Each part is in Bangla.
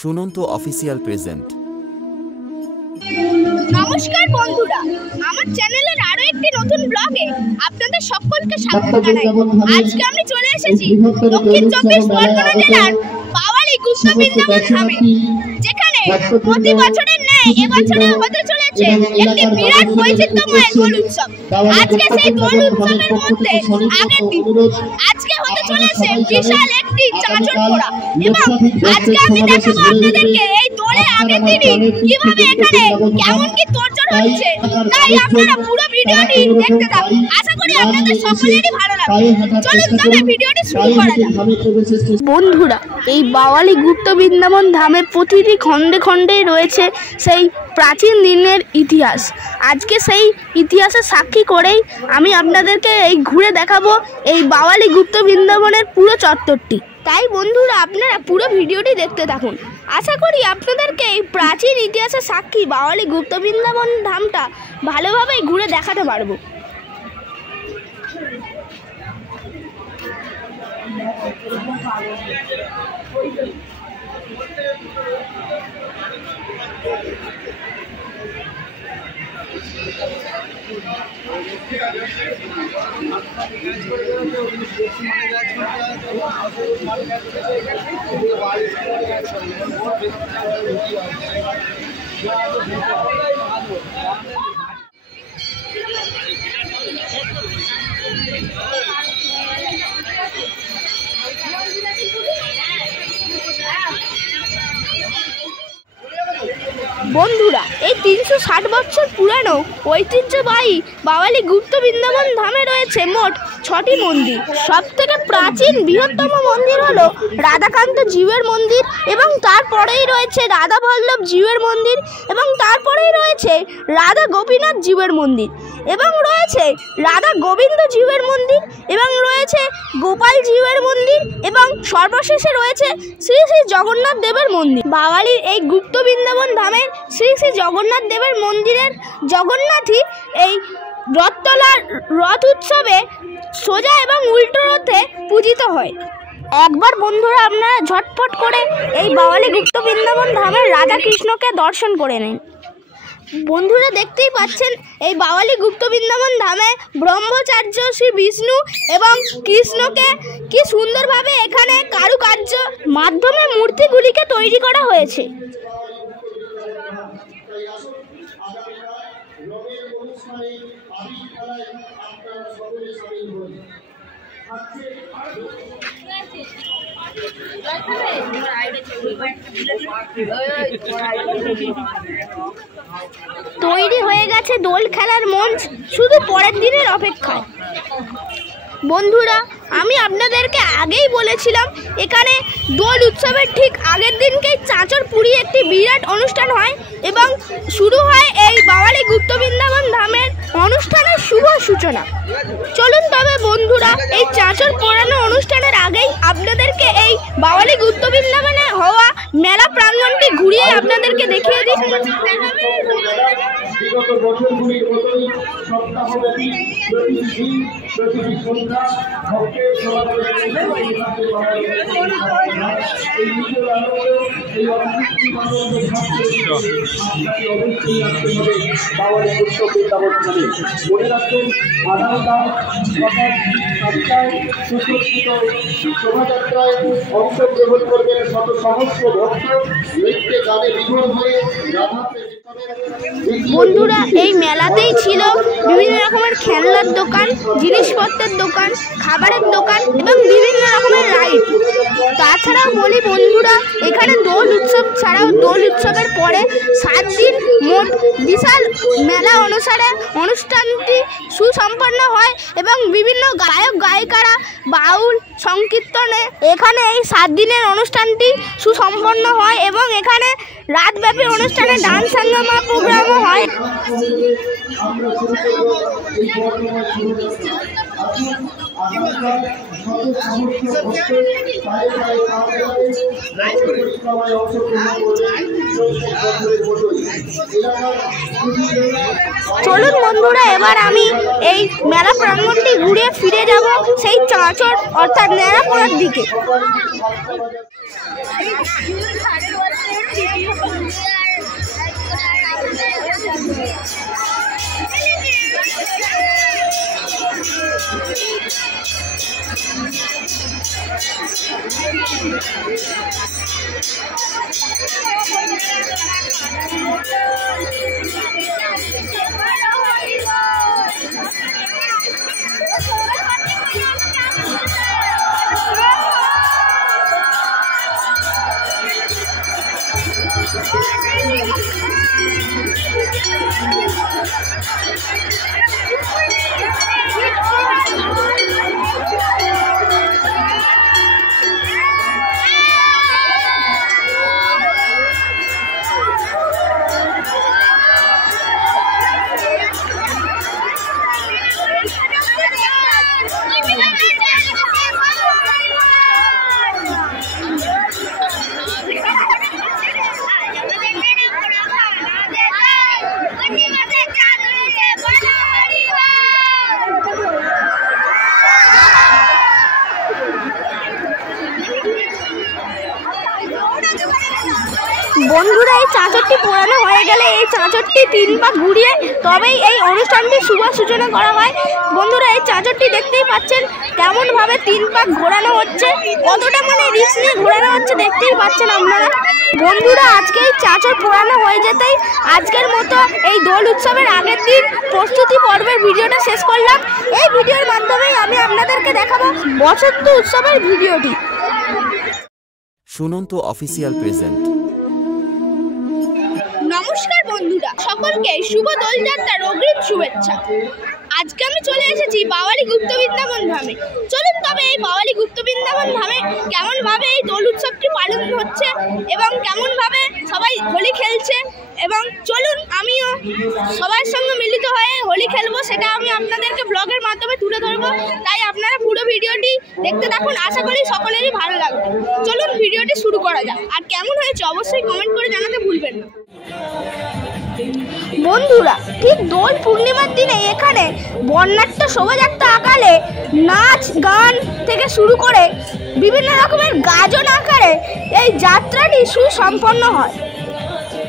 Sunanta official present. নমস্কার বন্ধুরা, আমার চ্যানেলের আরো একটি নতুন ব্লগে আপনাদের সকলকে স্বাগত জানাই। আজকে আমি চলে এসেছি দক্ষিণ 24 পরগনা জেলার বাওয়ালি গুপ্ত বৃন্দাবন ধামে, যেখানে প্রতি বছরের ন্যায় এবছরে হতে চলেছে একটি বিরাট বৈচিত্র্যময় দোল উৎসব। আজকে সেই দোল উৎসবের মধ্যে আগের দিন আজকে হতে চলেছে বিশাল একটি চাঁচর পোড়া, এবং আজকে আমি দেখাবো আপনাদেরকে এই দোলের আগের দিনই কিভাবে এখানে কেমন কি তোড়জোড় হচ্ছে। তাই আপনারা পুরো ভিডিওটি দেখতে থাকুন, আশা করি আপনাদের সকলেরই ভালো লাগবে। চলুন তবে ভিডিওটি শুরু করা যাক। বন্ধুরা, এই বাওয়ালি গুপ্ত বৃন্দাবন ধামের প্রতিটি খণ্ডে খণ্ডেই রয়েছে সেই প্রাচীন দিনের ইতিহাস। আজকে সেই ইতিহাসের সাক্ষী করেই আমি আপনাদেরকে এই ঘুরে দেখাবো এই বাওয়ালি গুপ্ত বৃন্দাবনের পুরো চত্বরটি। তাই বন্ধুরা, আপনারা পুরো ভিডিওটি দেখতে থাকুন, আশা করি আপনাদেরকে এই প্রাচীন ইতিহাসের সাক্ষী বাওয়ালি গুপ্ত বৃন্দাবন ধামটা ভালোভাবেই ঘুরে দেখাতে পারবো। বন্ধুরা, এই 360 বছর পুরানো ঐতিহ্যবাহী বাওয়ালি গুপ্ত বৃন্দাবন ধামে রয়েছে মোট 6টি মন্দির। সব থেকে প্রাচীন বৃহত্তম মন্দির হলো রাধাকান্ত জীবের মন্দির, এবং তারপরেই রয়েছে রাধা বল্লভ জীবের মন্দির, এবং তারপরেই রয়েছে রাধা গোপীনাথ জীবের মন্দির, এবং রয়েছে রাধা গোবিন্দ জীবের মন্দির, এবং রয়েছে গোপাল জীবের মন্দির, এবং সর্বশেষে রয়েছে শ্রী শ্রী জগন্নাথ দেবের মন্দির। বাওয়ালির এই গুপ্ত বৃন্দাবন ধামের শ্রী শ্রী জগন্নাথ দেবের মন্দিরের জগন্নাথই এই রথতলার রথ উৎসবে সোজা এবং উল্টো রথে পূজিত হয়। একবার বন্ধুরা আপনারা ঝটপট করে এই বাওয়ালি গুপ্ত বৃন্দাবন ধামের রাধা কৃষ্ণকে দর্শন করে নিন। বন্ধুরা, দেখতেই পাচ্ছেন এই বাওয়ালি গুপ্ত বৃন্দাবন ধামে ব্রহ্মচার্য শ্রী বিষ্ণু এবং কৃষ্ণকে কি সুন্দরভাবে এখানে কারুকার্য মাধ্যমে মূর্তিগুলিকে তৈরি করা হয়েছে। তৈরি হয়ে গেছে দোল খেলার মঞ্চ, শুধু পরের দিনের অপেক্ষায়। বন্ধুরা, আমি আপনাদেরকে আগেই বলেছিলাম এখানে দোল উৎসবের ঠিক আগের দিনকেই চাঁচর পুড়িয়ে একটি বিরাট অনুষ্ঠান হয়, এবং শুরু হয় এই বাওয়ালি গুপ্ত বৃন্দাবন ধামের অনুষ্ঠানের শুভ সূচনা। চলুন তবে বন্ধুরা, এই চাঁচর পোড়ানো অনুষ্ঠানের আগেই আপনাদেরকে এই বাওয়ালি গুপ্ত বৃন্দাবনে হওয়া মেলা প্রাঙ্গণটি ঘুরিয়ে আপনাদেরকে দেখিয়ে দিই। বিগত বছরগুলির মতোই সপ্তাহব্যাপী প্রতিদিন প্রতিটি সন্ধ্যা ভক্তের সমাবেশে এই নিজের আনন্দ, এই অকৃত্রিম আনন্দ ভাবতে আপনাকে অবশ্যই আসতে হবে বাওয়ালি গুপ্ত বৃন্দাবন ধামে। মনে রাখবেন, আগামীকাল সকাল 7টায় সুসজ্জিত শোভাযাত্রায় অংশগ্রহণ করবেন শত সহস্র ভক্ত, নৃত্যে গানে বিভোর হয়ে রাধা। বন্ধুরা, এই মেলাতেই ছিল বিভিন্ন রকমের খেলনার দোকান, জিনিসপত্রের দোকান, খাবারের দোকান, এবং বিভিন্ন রকমের রাইড। তাছাড়াও বলি বন্ধুরা, এখানে দোল উৎসব ছাড়াও দোল উৎসবের পরে 7 দিন মোট বিশাল মেলা অনুসারে অনুষ্ঠানটি সুসম্পন্ন হয়, এবং বিভিন্ন গায়ক গায়িকারা বাউল সংকীর্তনে এখানে এই 7 দিনের অনুষ্ঠানটি সুসম্পন্ন হয়, এবং এখানে রাতব্যাপী অনুষ্ঠানে ডান্স হাঙ্গামা প্রোগ্রামও হয়। চলুন বন্ধুরা, এবার আমি এই মেলা প্রাঙ্গণটি ঘুরে ফিরে যাব সেই চাঁচর অর্থাৎ ন্যাড়াপোড়ার দিকে। বন্ধুরা, এই চাঁচরটি পোড়ানো হয়ে গেলে এই চাঁচরটি 3 পাক ঘুরিয়ে তবেই এই অনুষ্ঠানটি শুভ সূচনা করা হয়। বন্ধুরা, এই চাঁচরটি দেখতেই পাচ্ছেন কেমন ভাবে 3 পাক ঘোরানো হচ্ছে, কতটা মানে রিস্ক নিয়ে ঘোরানো হচ্ছে দেখতেই পাচ্ছেন আপনারা। বন্ধুরা, আজকে এই চাঁচর পোড়ানো হয়ে যেতেই আজকের মতো এই দোল উৎসবের আগের দিন প্রস্তুতি পর্বের ভিডিওটা শেষ করলাম। এই ভিডিওর মাধ্যমেই আমি আপনাদেরকে দেখাবো বসন্ত উৎসবের ভিডিওটি। Sunanta official present. নমস্কার বন্ধুরা, সকলকে শুভ দোলযাত্রার অগ্রিম শুভেচ্ছা। আজকে আমি চলে এসেছি বাওয়ালি গুপ্ত বৃন্দাবন ধামে। চলুন তবে এই বাওয়ালি গুপ্ত বৃন্দাবন ধামে কেমন ভাবে এই দোল উৎসবটি পালন হচ্ছে এবং কেমন ভাবে সবাই হোলি খেলছে, এবং চলুন আমিও সবার সঙ্গে মিলিত হয়ে হোলি খেলবো, সেটা আমি আপনাদেরকে ব্লগের মাধ্যমে তুলে ধরবো। তাই আপনারা পুরো ভিডিওটি দেখতে থাকুন, আশা করি সকলেরই ভালো লাগবে। চলুন ভিডিওটি শুরু করা যাক। আর কেমন হয়েছে অবশ্যই কমেন্ট করে জানাতে ভুলবেন না। বন্ধুরা, ঠিক দোল পূর্ণিমার দিনে এখানে বর্ণাঢ্য শোভাযাত্রা আকারে নাচ গান থেকে শুরু করে বিভিন্ন রকমের গাজন আকারে এই যাত্রাটি সুসম্পন্ন হয়।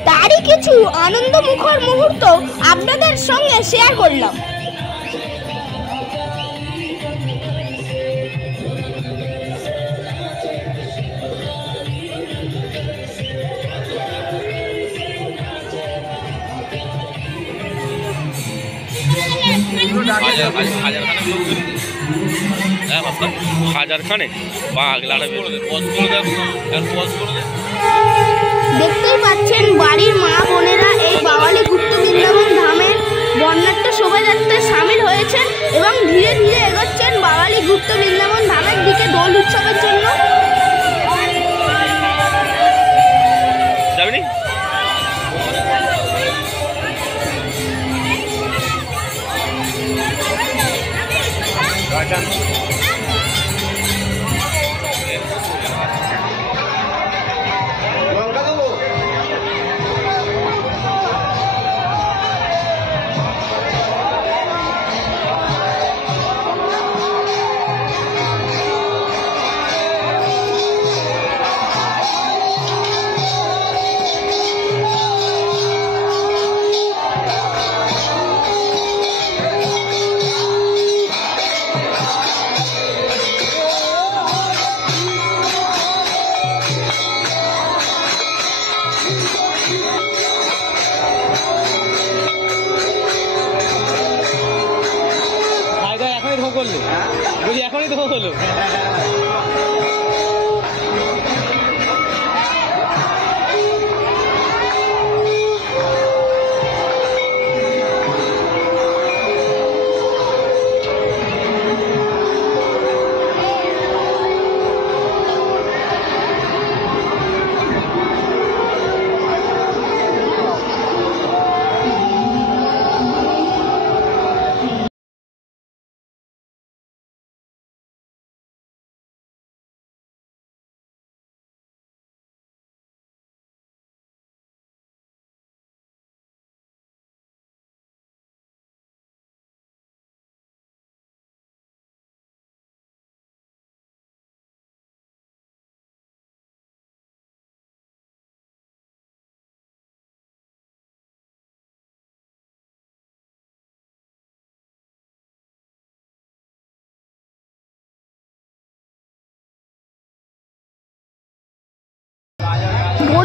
তারই কিছু আনন্দমুখর মুহূর্ত আপনাদের সঙ্গে শেয়ার করলাম। দেখতেই পাচ্ছেন বাড়ির মা বোনেরা এই বাওয়ালি গুপ্ত বৃন্দাবন ধামের বর্ণাঢ্য শোভাযাত্রায় সামিল হয়েছেন এবং ধীরে ধীরে এগোচ্ছেন বাওয়ালি গুপ্ত বৃন্দাবন ধামের দিকে দোল উৎসবের জন্য। এখনই তো হলো।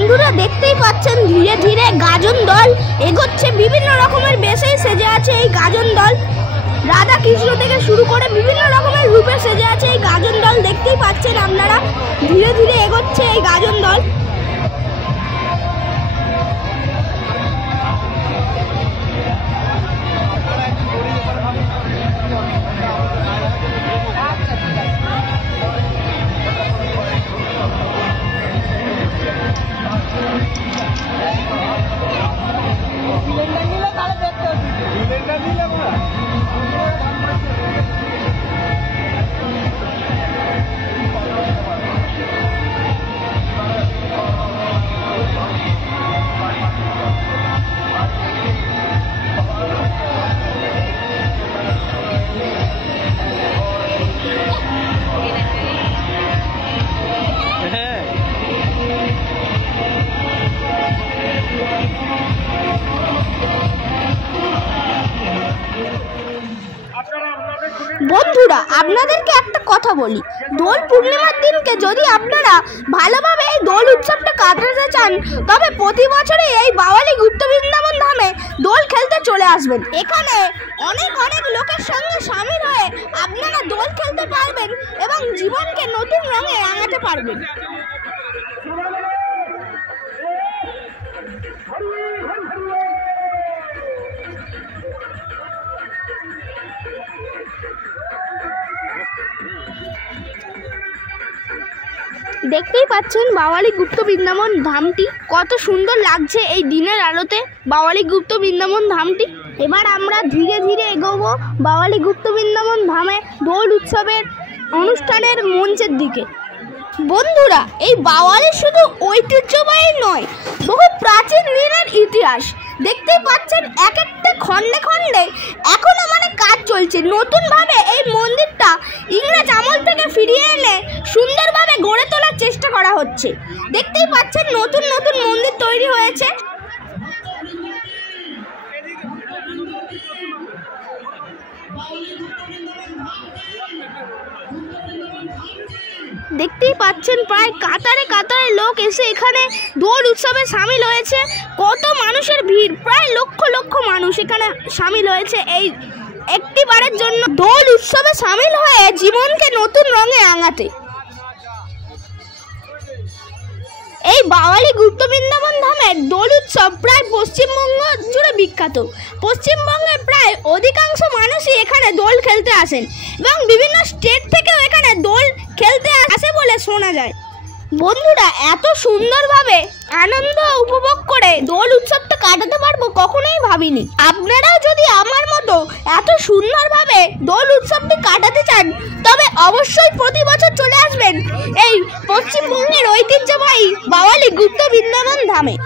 বন্ধুরা দেখতেই পাচ্ছেন ধীরে ধীরে গাজন দল এগোচ্ছে। বিভিন্ন রকমের বেশে সেজে আছে এই গাজন দল। রাধা কৃষ্ণ থেকে শুরু করে বিভিন্ন রকমের রূপে সেজে আছে এই গাজন দল। দেখতেই পাচ্ছেন আপনারা ধীরে ধীরে এগোচ্ছে এই গাজন দল। বন্ধুরা আপনাদেরকে একটা কথা বলি, দোল পূর্ণিমার দিনকে যদি আপনারা ভালোভাবে এই দোল উৎসবটা কাটাতে চান তবে প্রতি বছরে এই বাওয়ালি গুপ্ত বৃন্দাবন ধামে দোল খেলতে চলে আসবেন। এখানে অনেক অনেক লোকের সঙ্গে সামিল হয়ে আপনারা দোল খেলতে পারবেন এবং জীবনকে নতুন রঙে রাঙাতে পারবেন। দেখতেই পাচ্ছেন বাওয়ালি গুপ্ত বৃন্দাবন ধামটি কত সুন্দর লাগছে এই দিনের আলোতে বাওয়ালি গুপ্ত বৃন্দাবন ধামটি। এবার আমরা ধীরে ধীরে এগোবো বাওয়ালি গুপ্ত বৃন্দাবন ধামে দোল উৎসবের অনুষ্ঠানের মঞ্চের দিকে। বন্ধুরা এই বাওয়ালি শুধু ঐতিহ্যবাহী নয়, বহু প্রাচীন দিনের ইতিহাস। দেখতেই পাচ্ছেন এক একটা খণ্ডে খণ্ডে এখনো কাজ চলছে। নতুনভাবে এই মন্দিরটা ইংরেজ আমল থেকে ফিরিয়ে এনে সুন্দরভাবে গড়ে তোলার চেষ্টা করা হচ্ছে। দেখতেই পাচ্ছেন নতুন নতুন মন্দির তৈরি হয়েছে। দেখতেই পাচ্ছেন প্রায় কাতারে কাতারে লোক এসে এখানে দোল উৎসবে সামিল হয়েছে। কত মানুষের ভিড়, প্রায় লক্ষ লক্ষ মানুষ এখানে সামিল হয়েছে এই একটিবারের জন্য দোল উৎসবে সামিল হয়ে জীবনকে নতুন রঙে রাঙাতে। এই বাওয়ালি গুপ্ত বৃন্দাবন ধামের দোল উৎসব প্রায় পশ্চিমবঙ্গ জুড়ে বিখ্যাত। পশ্চিমবঙ্গের প্রায় অধিকাংশ মানুষই এখানে দোল খেলতে আসেন এবং বিভিন্ন স্টেট থেকেও এখানে দোল খেলতে আসে বলে শোনা যায়। বন্ধুরা এত সুন্দরভাবে আনন্দ উপভোগ করে দোল উৎসবটা কাটাতে পারবো কখনোই ভাবিনি। আপনারাও যদি আমার মতো এত সুন্দরভাবে দোল উৎসবটি কাটাতে চান তবে অবশ্যই প্রতি বছর চলে আসবেন এই পশ্চিমবঙ্গের ঐতিহ্যবাহী বাওয়ালি গুপ্ত বৃন্দাবন ধামে।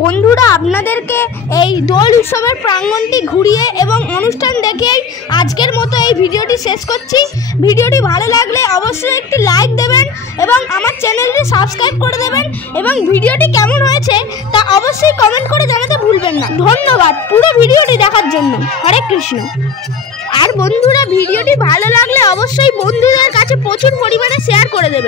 বন্ধুরা আপনাদেরকে এই দোল উৎসবের প্রাঙ্গণটি ঘুরিয়ে এবং অনুষ্ঠান দেখেই আজকের মতো এই ভিডিওটি শেষ করছি। ভিডিওটি ভালো লাগলে অবশ্যই একটি লাইক দেবেন এবং আমার চ্যানেলটি সাবস্ক্রাইব করে দেবেন এবং ভিডিওটি কেমন হয়েছে তা অবশ্যই কমেন্ট করে জানাতে ভুলবেন না। ধন্যবাদ পুরো ভিডিওটি দেখার জন্য। হরে কৃষ্ণ। আর বন্ধুরা ভিডিওটি ভালো লাগলে অবশ্যই বন্ধুদের কাছে প্রচুর পরিমাণে শেয়ার করে দেবেন।